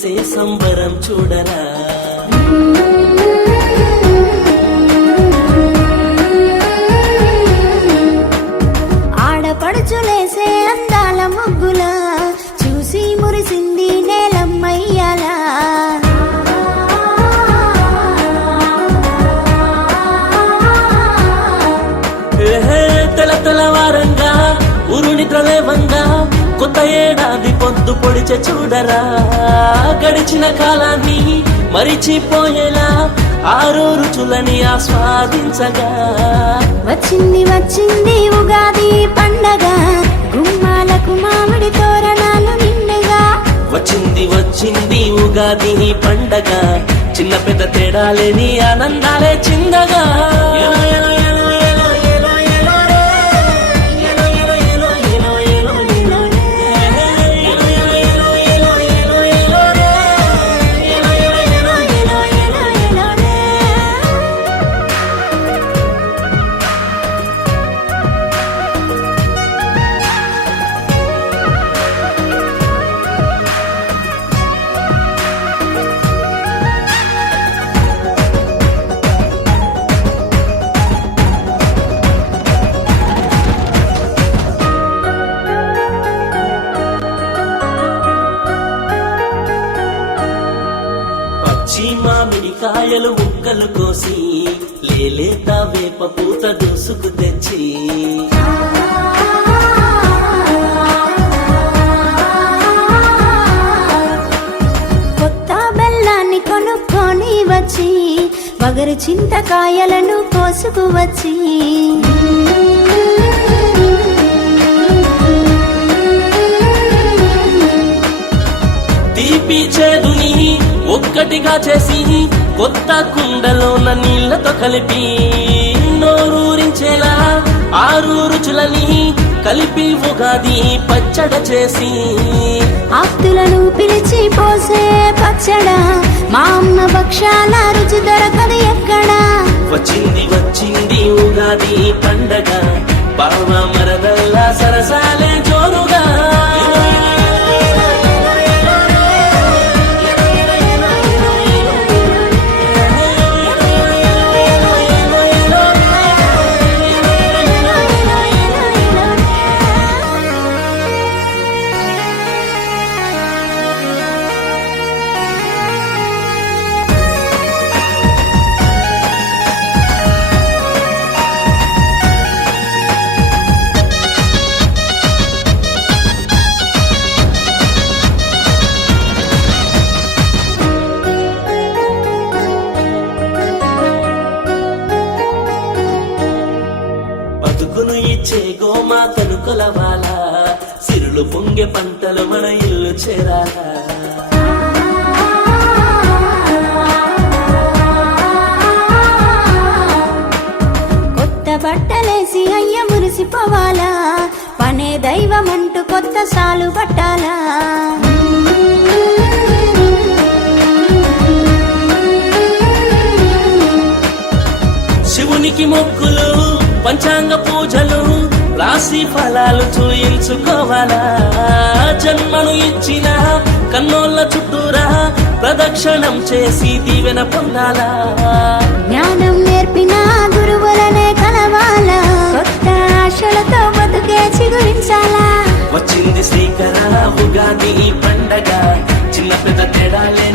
మురిసే సంబరం చూడరా. ఆడపడుచులేసే అందాల ముగ్గుల చూసి మురిసింది నేలమ్మయ్యాలా. తెలవారంగా ఉరుని ప్రలేవంగా కొత్త ఏడాది పొద్దు పొడిచే చూడరా. గడిచిన కాలాన్ని మరిచిపోయేలా ఆరు రుచులని ఆస్వాదించగా వచ్చింది వచ్చింది ఉగాది పండగ, గుమ్మాలకు మామిడి తోరణాలు నిండుగా. వచ్చింది వచ్చింది ఉగాది పండగ, చిన్న పెద్ద తేడాలేని ఆనందాలే చిందగా. మామిడి కాయలు ముక్కలు కోసి లేలేత వేప పూత దూసుకు తెచ్చి కొత్త బెల్లాన్ని కొనుక్కొని వచ్చి వగరు చింతకాయలను కోసుకు వచ్చి తీపి చేదుని ఒక్కటిగా చేసి కొత్త కుండలోన నీళ్లతో కలిపి నోరూరించేలా ఆరు రుచులని కలిపి ఉగాది పచ్చడ చేసి ఆప్తులను పిలిచి పోసే పచ్చడ, మా అమ్మ భక్షాల రుచి దొరకదు ఎక్కడా. వచ్చింది వచ్చింది ఉగాది పండగ, బావ మరదల్లా సరసాలే జోరుగా. బతుకును ఇచ్చే గోమాతను కొలవాలా, సిరులు పొంగే పంటలు మన ఇల్లు చేరాలా. కొత్త బట్టలేసి అయ్య మురిసిపోవాలా, పనే దైవమంటూ కొత్త సాలు పట్టాలా. శివునికి మొక్కులు పంచాంగ పూజలు రాశి ఫలాలు చూయించుకోవాలా. జన్మను ఇచ్చిన కన్నోళ్ళ చుట్టూరా ప్రదక్షిణం చేసి దీవెన పొందాలా. జ్ఞానం నేర్పిన గురువులనే కలవాలా, కొత్త ఆశలతో బతుకే చిగురించాలా. వచ్చింది శ్రీకర ఉగాది పండగ, చిన్న పెద్ద తేడాలే